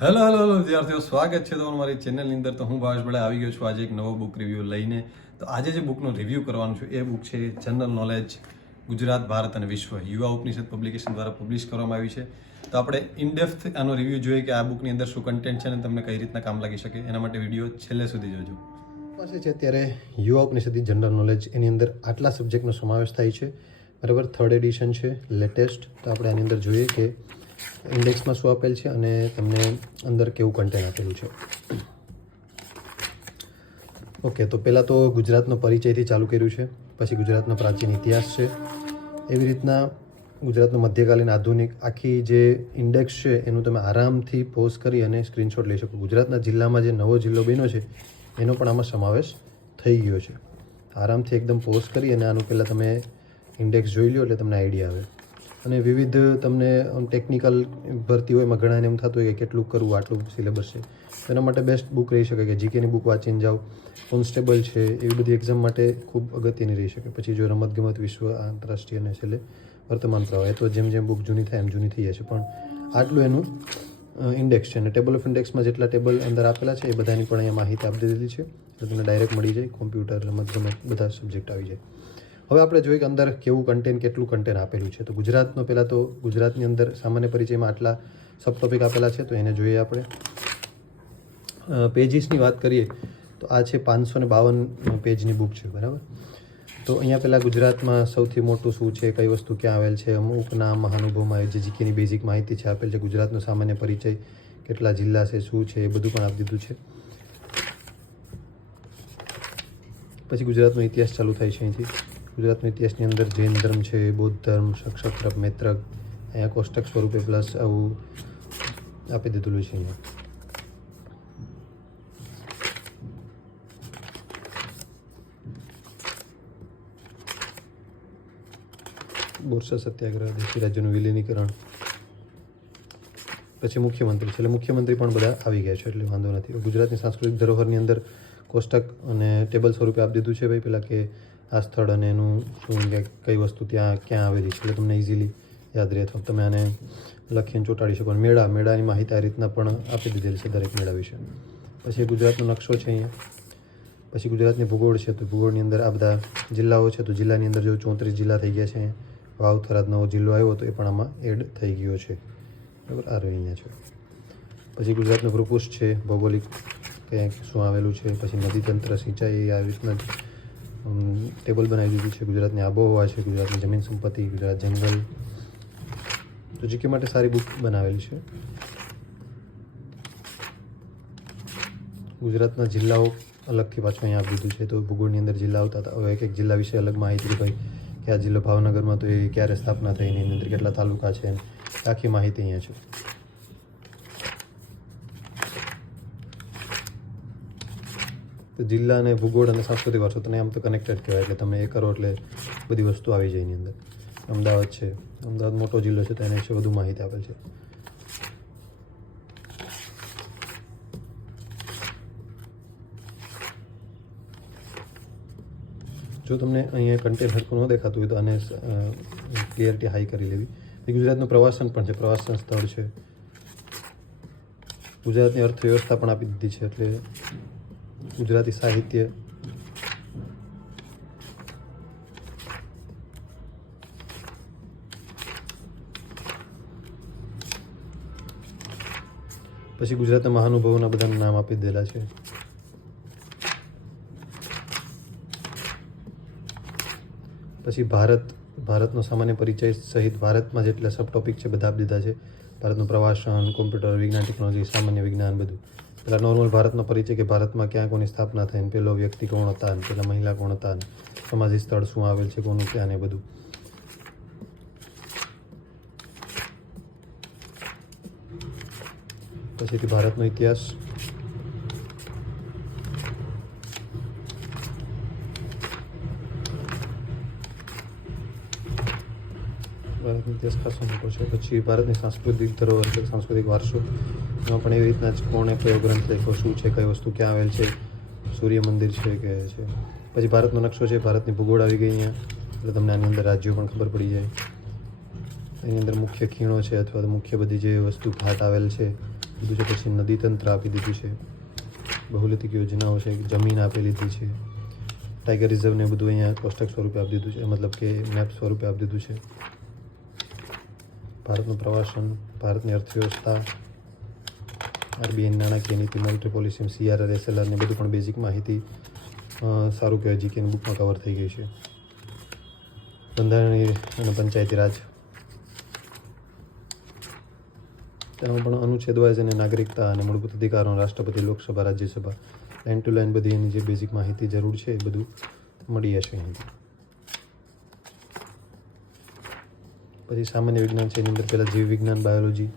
Hello hello hello વિદ્યાર્થીઓ, સ્વાગત છે તમારું મારી ચેનલની અંદર. તો હું ભાવેશ ભડે આવી ગયો છું આજે એક નવો બુક રિવ્યૂ લઈને. તો આજે જે બુકનો રિવ્યૂ કરવાનું છે એ બુક છે જનરલ નોલેજ ગુજરાત, ભારત અને વિશ્વ, યુવા ઉપનિષદ પબ્લિકેશન દ્વારા પબ્લિશ કરવામાં આવી છે. તો આપણે ઇનડેપ્થ આનો રિવ્યૂ જોઈએ કે આ બુકની અંદર શું કન્ટેન્ટ છે અને તમને કઈ રીતના કામ લાગી શકે. એના માટે વિડીયો છેલ્લે સુધી જોજો. પાસે છે અત્યારે યુવા ઉપનિષદ જનરલ નોલેજ, એની અંદર આટલા સબ્જેક્ટનો સમાવેશ થાય છે, બરાબર. 3rd એડિશન છે, લેટેસ્ટ. તો આપણે આની અંદર જોઈએ કે ઇન્ડેક્સમાં શું આપેલ છે અને તમને અંદર કેવું કન્ટેન્ટ આપેલું છે. ઓકે, તો પહેલાં તો ગુજરાતનો પરિચયથી ચાલુ કર્યું છે, પછી ગુજરાતનો પ્રાચીન ઇતિહાસ છે, એવી રીતના ગુજરાતનો મધ્યકાલીન આધુનિક આખી જે ઇન્ડેક્સ છે એનું તમે આરામથી પોઝ કરી અને સ્ક્રીનશોટ લઈ શકો. ગુજરાતના જિલ્લામાં જે નવો જિલ્લો બન્યો છે એનો પણ આમાં સમાવેશ થઈ ગયો છે. આરામથી એકદમ પોઝ કરી અને આનું પહેલાં તમે ઇન્ડેક્સ જોઈ લો એટલે તમને આઈડિયા આવે. અને વિવિધ તમને ટેકનિકલ ભરતી હોય એમાં ઘણાને એમ થતું હોય કે કેટલું કરવું, આટલું સિલેબસ છે. એના માટે બેસ્ટ બુક રહી શકે કે જીકેની બુક વાંચીને જાઓ. કોન્સ્ટેબલ છે, એવી બધી એક્ઝામ માટે ખૂબ અગત્યની રહી શકે. પછી જો રમતગમત, વિશ્વ, આંતરરાષ્ટ્રીય અને છેલ્લે વર્તમાન પ્રવાહ, તો જેમ જેમ બુક જૂની થાય એમ જૂની થઈ જશે. પણ આટલું એનું ઇન્ડેક્સ છે. અને ટેબલ ઓફ ઇન્ડેક્સમાં જેટલા ટેબલ અંદર આપેલા છે એ બધાની પણ અહીંયા માહિતી આપી દીધેલી છે, એટલે તમને ડાયરેક્ટ મળી જાય. કોમ્પ્યુટર, રમતગમત બધા સબ્જેક્ટ આવી જાય. હવે આપણે જોઈએ કે અંદર કેવું કન્ટેન્ટ, કેટલું કન્ટેન્ટ આપેલું છે. તો ગુજરાતનો પહેલાં તો ગુજરાતની અંદર સામાન્ય પરિચયમાં આટલા સબ ટોપિક આપેલા છે, તો એને જોઈએ આપણે. પેજીસની વાત કરીએ તો આ છે 552 પેજની બુક છે, બરાબર. તો અહીંયા પહેલાં ગુજરાતમાં સૌથી મોટું શું છે, કઈ વસ્તુ ક્યાં આવેલ છે, અમુક નામ, મહાનુભાવમાં જે જીકેની બેઝિક માહિતી છે આપેલ છે. ગુજરાતનો સામાન્ય પરિચય, કેટલા જિલ્લા છે, શું છે, એ બધું પણ આપી દીધું છે. પછી ગુજરાતનો ઇતિહાસ ચાલુ થાય છે અહીંથી. ગુજરાતનો ઇતિહાસની અંદર જૈન ધર્મ છે, બૌદ્ધ ધર્મ, ક્ષત્રપ, મૈત્રક, અહીંયા કોષ્ટક સ્વરૂપે પ્લસ આવું આપી દીધેલું છે અહીંયા. બોરસા સત્યાગ્રહ, દેશી રાજ્યનું વિલીનીકરણ, પછી મુખ્યમંત્રી છે. એટલે મુખ્યમંત્રી પણ બધા આવી ગયા છે, એટલે વાંધો નથી. ગુજરાતની સાંસ્કૃતિક ધરોહરની અંદર કોષ્ટક અને ટેબલ સ્વરૂપે આપી દીધું છે ભાઈ, પહેલાં કે આ સ્થળ અને એનું શું, કઈ વસ્તુ ત્યાં ક્યાં આવેલી છે, એટલે તમને ઇઝીલી યાદ રહે. અથવા તમે આને લખીને ચોંટાડી શકો. મેળાની માહિતી આ રીતના પણ આપી દીધેલી છે દરેક મેળા વિશે. પછી ગુજરાતનો નકશો છે અહીંયા. પછી ગુજરાતની ભૂગોળ છે, તો ભૂગોળની અંદર આ બધા જિલ્લાઓ છે. તો જિલ્લાની અંદર જો 34 જિલ્લા થઈ ગયા છે. વાવ, થરાદ નવો જિલ્લો આવ્યો તો એ પણ આમાં એડ થઈ ગયો છે, બરાબર. આ અહીંયા છે. પછી ગુજરાતનું ભૂપૃષ્ઠ છે, ભૌગોલિક ક્યાંક શું આવેલું છે. પછી નદીતંત્ર, સિંચાઈ, આ રીતના ટેબલ બનાવી દીધું છે. ગુજરાતની આબોહવા છે, ગુજરાતની જમીન સંપત્તિ, ગુજરાત જંગલ. તો જીકે માટે સારી બુક બનાવેલી છે. ગુજરાતના જિલ્લાઓ અલગથી પાછું અહીંયા આપી દીધું છે. તો ભૂગોળની અંદર જિલ્લા આવતા હતા. હવે એક એક જિલ્લા વિશે અલગ માહિતી, ભાઈ કે આ જિલ્લો ભાવનગરમાં તો એ ક્યારે સ્થાપના થઈ, એની અંદર કેટલા તાલુકા છે, આખી માહિતી અહીંયા છે. તો જિલ્લા અને ભૂગોળ અને સાંસ્કૃતિક વારસો તને આમ તો કનેક્ટેડ કહેવાય, એટલે તમે એ કરો એટલે બધી વસ્તુ આવી જાય એની અંદર. અમદાવાદ છે, અમદાવાદ મોટો જિલ્લો છે, તો એના વિશે વધુ માહિતી આપેલ છે. જો તમને અહીંયા કન્ટેન્ટ હરખું ન દેખાતું હોય તો આને ક્લિયરિટી હાઈ કરી લેવી. ગુજરાતનું પ્રવાસન પણ છે, પ્રવાસન સ્થળ છે. ગુજરાતની અર્થવ્યવસ્થા પણ આપી દીધી છે, એટલે ગુજરાતી સાહિત્ય, પછી ગુજરાતના મહાનુભાવોના બધાના નામ આપી દીધેલા છે. પછી ભારતનો સામાન્ય પરિચય સહિત ભારતમાં જેટલા સબ ટોપિક છે બધા આપી દીધા છે. ભારતનું પ્રવાસન, કોમ્પ્યુટર, વિજ્ઞાન, ટેકનોલોજી, સામાન્ય વિજ્ઞાન, બધું. પહેલાં નોર્મલ ભારતનો પરિચય કે ભારતમાં ક્યાં કોની સ્થાપના થઈ, પહેલો વ્યક્તિ કોણ હતા, અને પહેલાં મહિલા કોણ હતા, સમાધિ સ્થળ શું આવેલ છે, કોનું ક્યાં, ને બધું. પછીથી ભારતનો ઇતિહાસ, ભારતનો ઇતિહાસ ખાસો મોટો છે. પછી ભારતની સાંસ્કૃતિક ધરોહર છે, સાંસ્કૃતિક વારસો, એમાં પણ એવી રીતના જ કોણે કયો ગ્રંથ લખ્યો, શું છે, કઈ વસ્તુ ક્યાં આવેલ છે, સૂર્ય મંદિર છે કે છે. પછી ભારતનો નકશો છે, ભારતની ભૂગોળ આવી ગઈ અહીંયા, એટલે તમને આની અંદર રાજ્યો પણ ખબર પડી જાય. એની અંદર મુખ્ય ખીણો છે અથવા તો મુખ્ય બધી જે વસ્તુ ઘાટ આવેલ છે બધું છે. પછી નદી તંત્ર આપી દીધું છે, બહુલતિક યોજનાઓ છે, જમીન આપી લીધી છે, ટાઈગર રિઝર્વને બધું અહીંયા કોષ્ટક સ્વરૂપે આપી દીધું છે, મતલબ કે મેપ સ્વરૂપે આપી દીધું છે. ભારતનું પ્રવાસન, ભારતની અર્થવ્યવસ્થા, આરબીઆઈ નાણાકીય નીતિ, મોનેટરી પોલિસી, CRR, SLR ને બધું પણ બેઝિક માહિતી સારું કહેવાય જીકેની બુકમાં કવર થઈ ગઈ છે. બંધારણીય અને પંચાયતી રાજ, તેમાં પણ અનુચ્છેદ વાઇઝ અને નાગરિકતા અને મૂળભૂત અધિકારો, રાષ્ટ્રપતિ, Lok Sabha, Rajya Sabha, line to line બધી એની જે બેઝિક માહિતી જરૂર છે એ બધું મળી જશે અહીંથી. પછી સામાન્ય વિજ્ઞાન છે, એની અંદર પહેલાં જીવ વિજ્ઞાન, બાયોલોજી,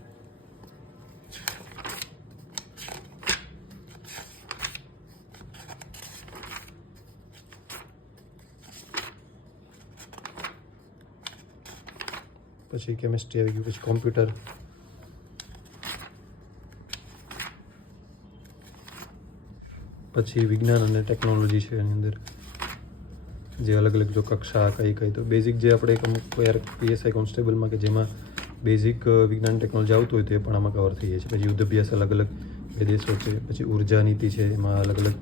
પછી કેમિસ્ટ્રી આવી ગયું, પછી કોમ્પ્યુટર, પછી વિજ્ઞાન અને ટેકનોલોજી છે એની અંદર જે અલગ અલગ જો કક્ષા કઈ તો બેઝિક જે આપણે અમુક યાર PSI કોન્સ્ટેબલમાં કે જેમાં બેઝિક વિજ્ઞાન ટેકનોલોજી આવતું હોય તો એ પણ આમાં કવર થઈ જાય છે. પછી યુદ્ધ અભ્યાસ અલગ અલગ બે દેશો છે, પછી ઉર્જા નીતિ છે, એમાં અલગ અલગ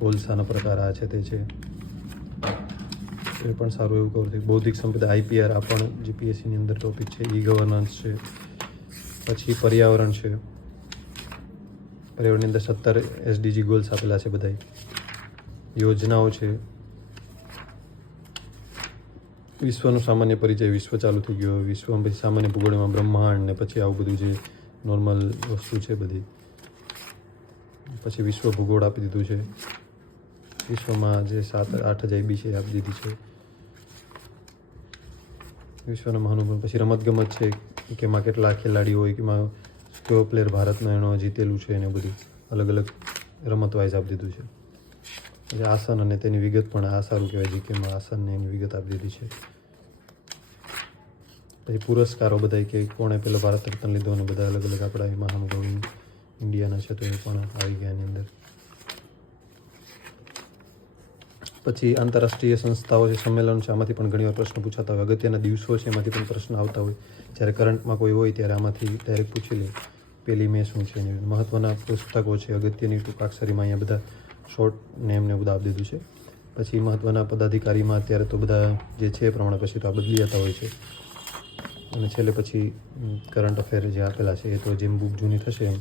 કોલસાના પ્રકાર આ છે તે છે, એ પણ સારું એવું કવર થયું. બૌદ્ધિક સંપદા, IPR આ પણ GPSCની અંદર ટોપિક છે. ગવર્નન્સ છે, પછી પર્યાવરણ છે, પર્યાવરણની અંદર 17 SDG ગોલ્સ આપેલા છે બધા, યોજનાઓ છે, વિશ્વનો સામાન્ય પરિચય, વિશ્વ ચાલુ થઈ ગયો, વિશ્વમાં પછી સામાન્ય ભૂગોળમાં બ્રહ્માંડ ને પછી આવું બધું જે નોર્મલ વસ્તુ છે બધી. પછી વિશ્વ ભૂગોળ આપી દીધું છે, વિશ્વમાં જે 7-8 અજાયબી છે આપી દીધી છે, વિશ્વના મહાનુભાવ. પછી રમતગમત છે કે એમાં કેટલા ખેલાડીઓ હોય, કે એમાં કયો પ્લેયર ભારતનો એનો જીતેલું છે એને બધું અલગ અલગ રમત વાઇઝ આપી દીધું છે. પછી આસન અને તેની વિગત પણ આ સારું કહેવાય જીકેમાં, આસનને એની વિગત આપી દીધી છે. પછી પુરસ્કારો બધા કે કોણે પેલો ભારત રત્ન લીધો અને બધા અલગ અલગ આપણા મહાનુભાવ ઇન્ડિયાના છે તો એ પણ આવી ગયા એની અંદર. પછી આંતરરાષ્ટ્રીય સંસ્થાઓ છે, સંમેલન છે, આમાંથી પણ ઘણીવાર પ્રશ્ન પૂછાતા હોય. અગત્યના દિવસો છે એમાંથી પણ પ્રશ્ન આવતા હોય. જ્યારે કરંટમાં કોઈ હોય ત્યારે આમાંથી ડાયરેક્ટ પૂછી લે પેલી મેં શું છે. મહત્ત્વના પુસ્તકો છે, અગત્યની ટૂંકાક્ષરીમાં અહીંયા બધા શોર્ટ નેમને બધા આપી દીધું છે. પછી મહત્ત્વના પદાધિકારીમાં અત્યારે તો બધા જે છે એ પ્રમાણે પછી તો આ બદલી જતા હોય છે. અને છેલ્લે પછી કરંટ અફેર જે આપેલા છે એ તો જેમ બુક જૂની થશે એમ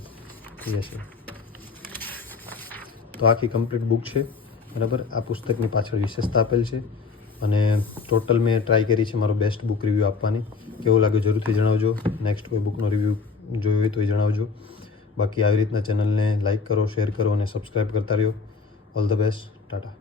થઈ જશે. તો આખી કમ્પ્લીટ બુક છે બરાબર. આ પુસ્તકની પાછળ વિશેષતા આપેલ છે અને ટોટલ મેં ટ્રાય કરી છે મારો બેસ્ટ બુક રિવ્યૂ આપવાની. કેવું લાગ્યું જરૂરથી જણાવજો. નેક્સ્ટ કોઈ બુકનો રિવ્યૂ જોયો હોય તો એ જણાવજો. બાકી આવી રીતના ચેનલને લાઇક કરો, શેર કરો અને સબસ્ક્રાઈબ કરતા રહ્યો. All the best. ટાટા.